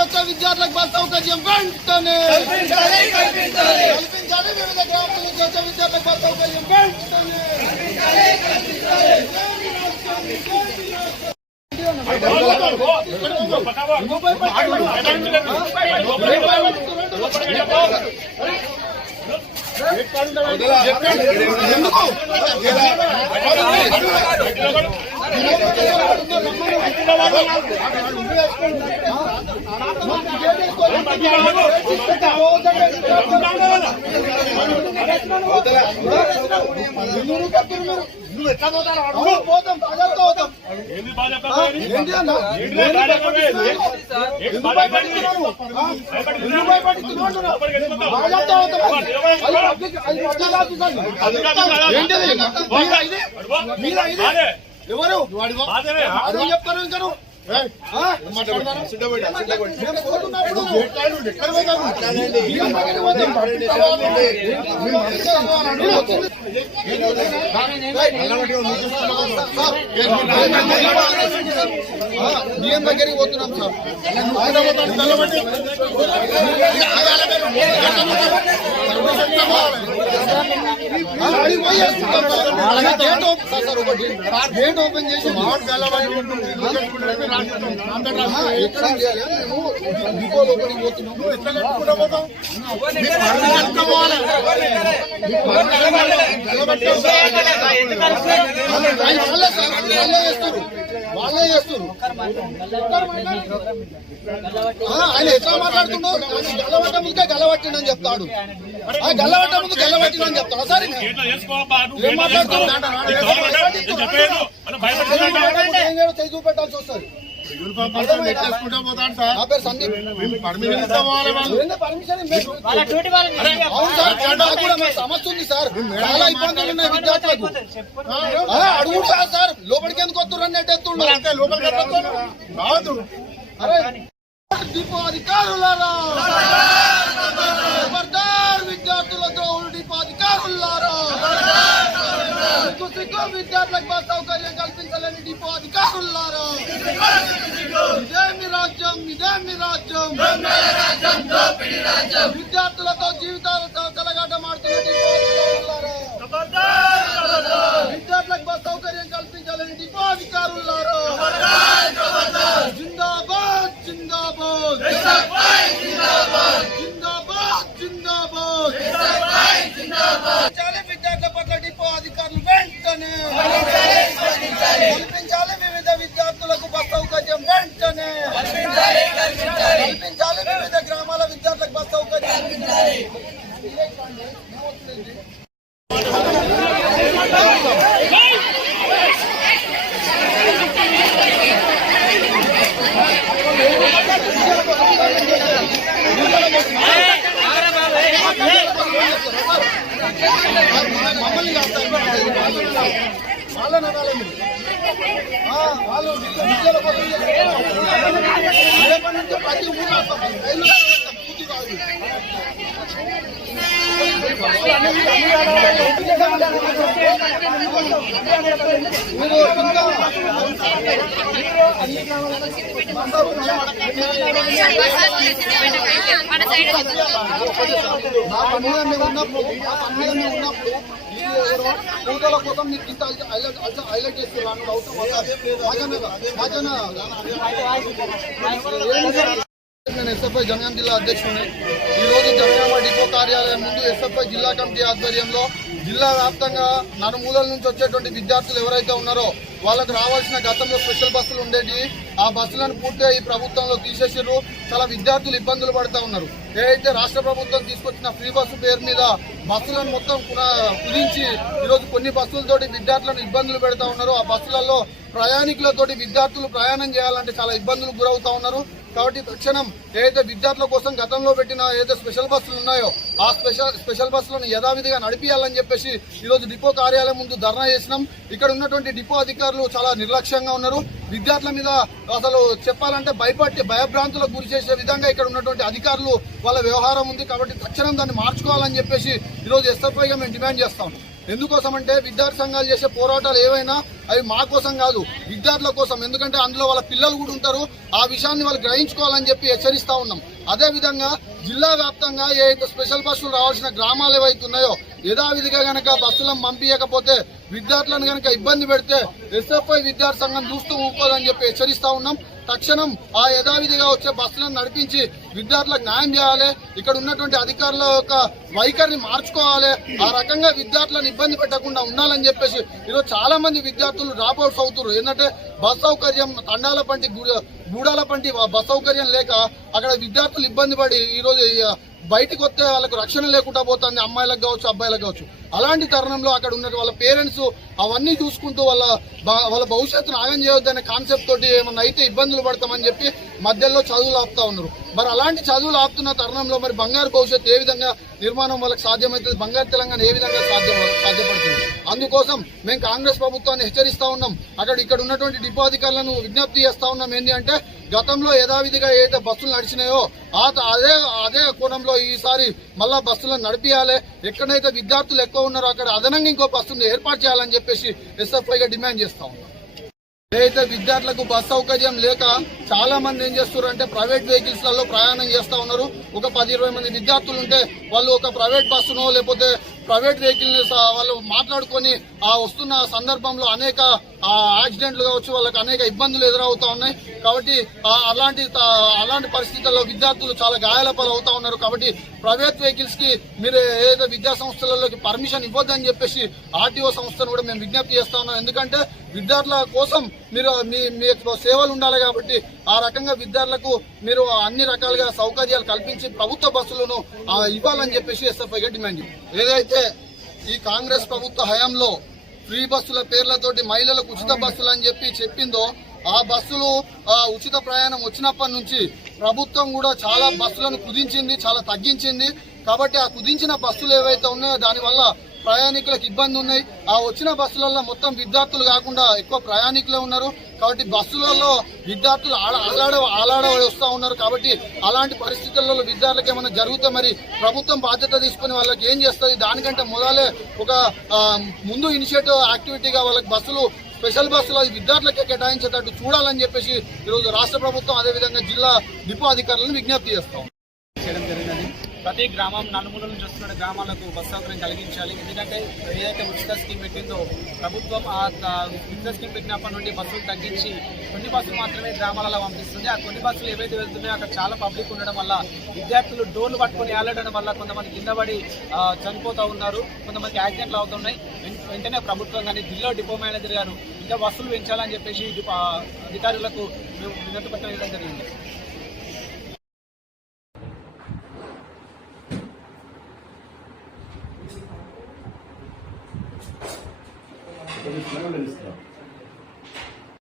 వచ్చే విద్యార్థులకు బస్ సౌకర్యం వెంటనే. కల్పించాలి కల్పించాలి. కల్పించాలి వివిధ గ్రామాల నుంచి వచ్చే విద్యార్థులకు బస్ సౌకర్యం వెంటనే. నువ్వు ఎట్లా పోతావు పోతాం బాజాతో పోతాం ఏంది ఆఫీసర్. ఏంటిది? మీరా ఇది? ఎవరు? చెప్తారు ఇంకా బియ్యం దగ్గరికి పోతున్నాం సార్ గేట్ ఓపెన్ చేసి ఆ, ఎక్కడ చేయాలి? వాళ్ళే చేస్తారు. ఆయన ఎట్లా మాట్లాడుతున్నాడు గల్లబట్ట ముందుకే గల్లబట్టిండని చెప్తాడు ఆ, గల్లబట్ట ముందు గల్లబట్టిండని చెప్తాడు సరే ఏం చేయి చూపెట్టాల్సి వస్తుంది నా పేరు సందీప్. ఏంది పర్మిషన్ ఇవ్వలేదు. అవును సార్ మాకు సమస్య ఉంది సార్. చాలా ఇబ్బందులు ఉన్నాయి విద్యార్థులకు. అడుగుతా సార్. లోపలికి ఎందుకు వస్తున్నారు అన్నట్టు ఎత్తుండ్రు. అరే డిపో అధికారులారా ఖబర్దార్ విద్యార్థులతో డిపో అధికారులారా సిగ్గు సిగ్గు విద్యార్థులకు బస్ సౌకర్యం కల్పించాలని డిపో అధికారులారా ఇదే మీ రాజ్యం ఇదే మీ రాజ్యం విద్యార్థులతో జీవితాలతో చెలగాట మాడుతున్న డిపో అధికారులారా విద్యార్థులకు బస్ సౌకర్యం కల్పించాలని డిపో అధికారులారా జిందాబాద్ జిందాబాద్ జిందాబాద్ జిందాబాద్ కల్పించాలి విద్యార్థుల పట్ల డిపో అధికారులు వెంటనే కల్పించాలి వివిధ విద్యార్థులకు బస్ సౌకర్యం వెంటనే. కల్పించాలి వివిధ గ్రామాల విద్యార్థులకు బస్ సౌకర్యం. మమ్మల్ని కాదు సార్. వాళ్ళని అనాలి మీరు. ఆ, వాళ్ళు విద్య- విద్యల కోసం చేస్తారు. రేపటి నుంచి ప్రతి ఊరు వస్తాం. రైలు వస్తాం. పూర్తి కాదు. కూతుల కోసం మీకు ఇంత హైలైట్ హైలైట్ చేస్తున్నారు డౌట్ నేను ఎస్ఎఫ్ఐ జనగాం జిల్లా అధ్యక్షుడిని ఈ రోజు జనగామ కార్యాలయం ముందు ఎస్ఎఫ్ఐ జిల్లా కమిటీ ఆధ్వర్యంలో జిల్లా వ్యాప్తంగా నలుమూలల నుంచి వచ్చేటువంటి విద్యార్థులు ఎవరైతే ఉన్నారో వాళ్ళకు రావాల్సిన గతంలో స్పెషల్ బస్సులు ఉండేవి ఆ బస్సులను పూర్తిగా ఈ ప్రభుత్వంలో తీసేసారు చాలా విద్యార్థులు ఇబ్బందులు పడుతూ ఉన్నారు. ఏదైతే రాష్ట్ర ప్రభుత్వం తీసుకొచ్చిన ఫ్రీ బస్సు పేరు మీద బస్సులను మొత్తం కుదించి ఈరోజు కొన్ని బస్సులతోటి విద్యార్థులను ఇబ్బందులు పెడతా ఉన్నారు. ఆ బస్సులలో ప్రయాణికులతోటి విద్యార్థులు ప్రయాణం చేయాలంటే చాలా ఇబ్బందులు గురవుతా ఉన్నారు. కాబట్టి తక్షణం ఏదైతే విద్యార్థుల కోసం గతంలో పెట్టిన ఏదైతే స్పెషల్ బస్సులు ఉన్నాయో ఆ స్పెషల్ స్పెషల్ బస్సులను యథావిధిగా నడిపియాలని చెప్పేసి ఈరోజు డిపో కార్యాలయం ముందు ధర్నా చేసినాం. ఇక్కడ ఉన్నటువంటి డిపో అధికారులు చాలా నిర్లక్ష్యంగా ఉన్నారు. విద్యార్థుల మీద అసలు చెప్పాలంటే భయపట్టి భయభ్రాంతులకు గురి చేసే విధంగా ఇక్కడ ఉన్నటువంటి అధికారులు వాళ్ళ వ్యవహారం ఉంది కాబట్టి తక్షణం దాన్ని మార్చుకోవాలని చెప్పేసి ఈరోజు ఎస్ఎఫ్ఐగా మేము డిమాండ్ చేస్తాం ఎందుకోసం అంటే విద్యార్థి సంఘాలు చేసే పోరాటాలు ఏవైనా అవి మా కోసం కాదు విద్యార్థుల కోసం. ఎందుకంటే అందులో వాళ్ళ పిల్లలు కూడా ఉంటారు. ఆ విషయాన్ని వాళ్ళు గ్రహించుకోవాలని చెప్పి హెచ్చరిస్తా ఉన్నాం. అదే విధంగా జిల్లా వ్యాప్తంగా ఏ స్పెషల్ బస్సులు రావాల్సిన గ్రామాలు ఏవైతే ఉన్నాయో యథావిధిగా గనక బస్సులను పంపించకపోతే విద్యార్థులను గనక ఇబ్బంది పెడితే ఎస్ఎఫ్ఐ విద్యార్థి సంఘం చూస్తూ ఊరుకోదని చెప్పి హెచ్చరిస్తా ఉన్నాం. తక్షణం ఆ యథావిధిగా వచ్చే బస్సులను నడిపించి విద్యార్థులకు న్యాయం చేయాలి. ఇక్కడ ఉన్నటువంటి అధికారుల యొక్క వైఖరిని మార్చుకోవాలి. ఆ రకంగా విద్యార్థులను ఇబ్బంది పెట్టకుండా ఉండాలని చెప్పేసి ఈరోజు చాలా మంది విద్యార్థులు డ్రాప్ అవుట్స్ అవుతున్నారు. ఏంటంటే బస్ సౌకర్యం తండాల పంటి గూడాల పంటి బస్ సౌకర్యం లేక అక్కడ విద్యార్థులు ఇబ్బంది పడి ఈరోజు బయటకు వస్తే వాళ్ళకు రక్షణ లేకుండా పోతుంది అమ్మాయిలకు కావచ్చు అబ్బాయిలకు కావచ్చు. అలాంటి తరుణంలో అక్కడ ఉన్న వాళ్ళ పేరెంట్స్ అవన్నీ చూసుకుంటూ వాళ్ళ వాళ్ళ భవిష్యత్తును ఆగం చేయొద్దనే కాన్సెప్ట్ తోటి ఏమన్నా అయితే ఇబ్బందులు పడతామని చెప్పి మధ్యలో చదువులు ఆపుతా ఉన్నారు. మరి అలాంటి చదువులు ఆపుతున్న తరుణంలో మరి బంగారు భవిష్యత్తు ఏ విధంగా నిర్మాణం వాళ్ళకి సాధ్యమవుతుంది? బంగారు తెలంగాణ ఏ విధంగా సాధ్యం సాధ్యపడుతుంది? అందుకోసం మేము కాంగ్రెస్ ప్రభుత్వాన్ని హెచ్చరిస్తా ఉన్నాం. అక్కడ ఇక్కడ ఉన్నటువంటి డిపో అధికారులను విజ్ఞప్తి చేస్తా ఉన్నాం. ఏంటి అంటే గతంలో యథావిధిగా ఏదైతే బస్సులు నడిచినాయో ఆ అదే అదే కోణంలో ఈసారి మళ్ళా బస్సులను నడిపియాలి. ఎక్కడైతే విద్యార్థులు ఎక్కువ ఉన్నారో అక్కడ అదనంగా ఇంకో బస్సును ఏర్పాటు చేయాలని చెప్పేసి ఎస్ఎఫ్ఐగా డిమాండ్ చేస్తా ఉన్నాం. ఏదైతే విద్యార్థులకు బస్ సౌకర్యం లేక చాలా మంది ఏం చేస్తారు అంటే ప్రైవేట్ వెహికల్స్లలో ప్రయాణం చేస్తా ఉన్నారు. ఒక పది ఇరవై మంది విద్యార్థులు ఉంటే వాళ్ళు ఒక ప్రైవేట్ బస్సునో లేకపోతే ప్రైవేట్ వెహికల్ని వాళ్ళు మాట్లాడుకొని ఆ వస్తున్న సందర్భంలో అనేక యాక్సిడెంట్లు కావచ్చు వాళ్ళకి అనేక ఇబ్బందులు ఎదురవుతా ఉన్నాయి. కాబట్టి అలాంటి త- అలాంటి పరిస్థితుల్లో విద్యార్థులు చాలా గాయాల అవుతా ఉన్నారు. కాబట్టి ప్రైవేట్ వెహికల్స్కి మీరు ఏదైతే విద్యా సంస్థలలోకి పర్మిషన్ ఇవ్వద్దని చెప్పేసి ఆర్టీఓ సంస్థను కూడా మేము విజ్ఞప్తి చేస్తా ఉన్నాం. ఎందుకంటే విద్యార్థుల కోసం మీరు మీ సేవలు ఉండాలి కాబట్టి ఆ రకంగా విద్యార్థులకు మీరు అన్ని రకాలుగా సౌకర్యాలు కల్పించి ప్రభుత్వ బస్సులను ఇవ్వాలని చెప్పేసి ఎస్ఎఫ్ఐగా డిమాండ్ ఏదైతే ఈ కాంగ్రెస్ ప్రభుత్వ హయాంలో ఫ్రీ బస్సుల పేర్లతోటి మహిళలకు ఉచిత బస్సులు అని చెప్పి చెప్పిందో ఆ బస్సులు ఉచిత ప్రయాణం వచ్చినప్పటి నుంచి ప్రభుత్వం కూడా చాలా బస్సులను కుదించింది చాలా తగ్గించింది. కాబట్టి ఆ కుదించిన బస్సులు ఏవైతే ఉన్నాయో దానివల్ల ప్రయాణికులకు ఇబ్బంది ఉన్నాయి. ఆ వచ్చిన బస్సులలో మొత్తం విద్యార్థులు కాకుండా ఎక్కువ ప్రయాణికులే ఉన్నారు. కాబట్టి బస్సులలో విద్యార్థులు ఆడ ఆలాడ ఆలాడ వస్తూ ఉన్నారు. కాబట్టి అలాంటి పరిస్థితులలో విద్యార్థులకు ఏమైనా జరిగితే మరి ప్రభుత్వం బాధ్యత తీసుకుని వాళ్ళకి ఏం చేస్తుంది? దానికంటే మొదలే ఒక ముందు ఇనిషియేటివ్ యాక్టివిటీగా వాళ్ళకి బస్సులు స్పెషల్ బస్సులు అది విద్యార్థులకే కేటాయించేటట్టు చూడాలని చెప్పేసి ఈరోజు రాష్ట్ర ప్రభుత్వం అదేవిధంగా జిల్లా డిపో అధికారులను విజ్ఞప్తి చేస్తాం ప్రతి గ్రామం నలుమూల నుంచి వస్తున్న గ్రామాలకు బస్ సౌకర్యం కలిగించాలి. ఎందుకంటే ఏదైతే ఉచిత స్కీమ్ పెట్టిందో ప్రభుత్వం ఆ ఉచిత స్కీమ్ పెట్టినప్పటి నుండి బస్సులు తగ్గించి కొన్ని బస్సులు మాత్రమే గ్రామాలలో పంపిస్తుంది. ఆ కొన్ని బస్సులు ఏవైతే వెళ్తున్నాయో అక్కడ చాలా పబ్లిక్ ఉండడం వల్ల విద్యార్థులు డోర్లు పట్టుకొని ఆలడడం వల్ల కొంతమంది కింద పడి చనిపోతూ ఉన్నారు. కొంతమంది యాక్సిడెంట్లు అవుతున్నాయి. వెంటనే ప్రభుత్వం కానీ జిల్లా డిపో మేనేజర్ గారు ఇంకా బస్సులు పెంచాలని చెప్పేసి అధికారులకు మేము వినతి పత్రం ఇవ్వడం జరిగింది.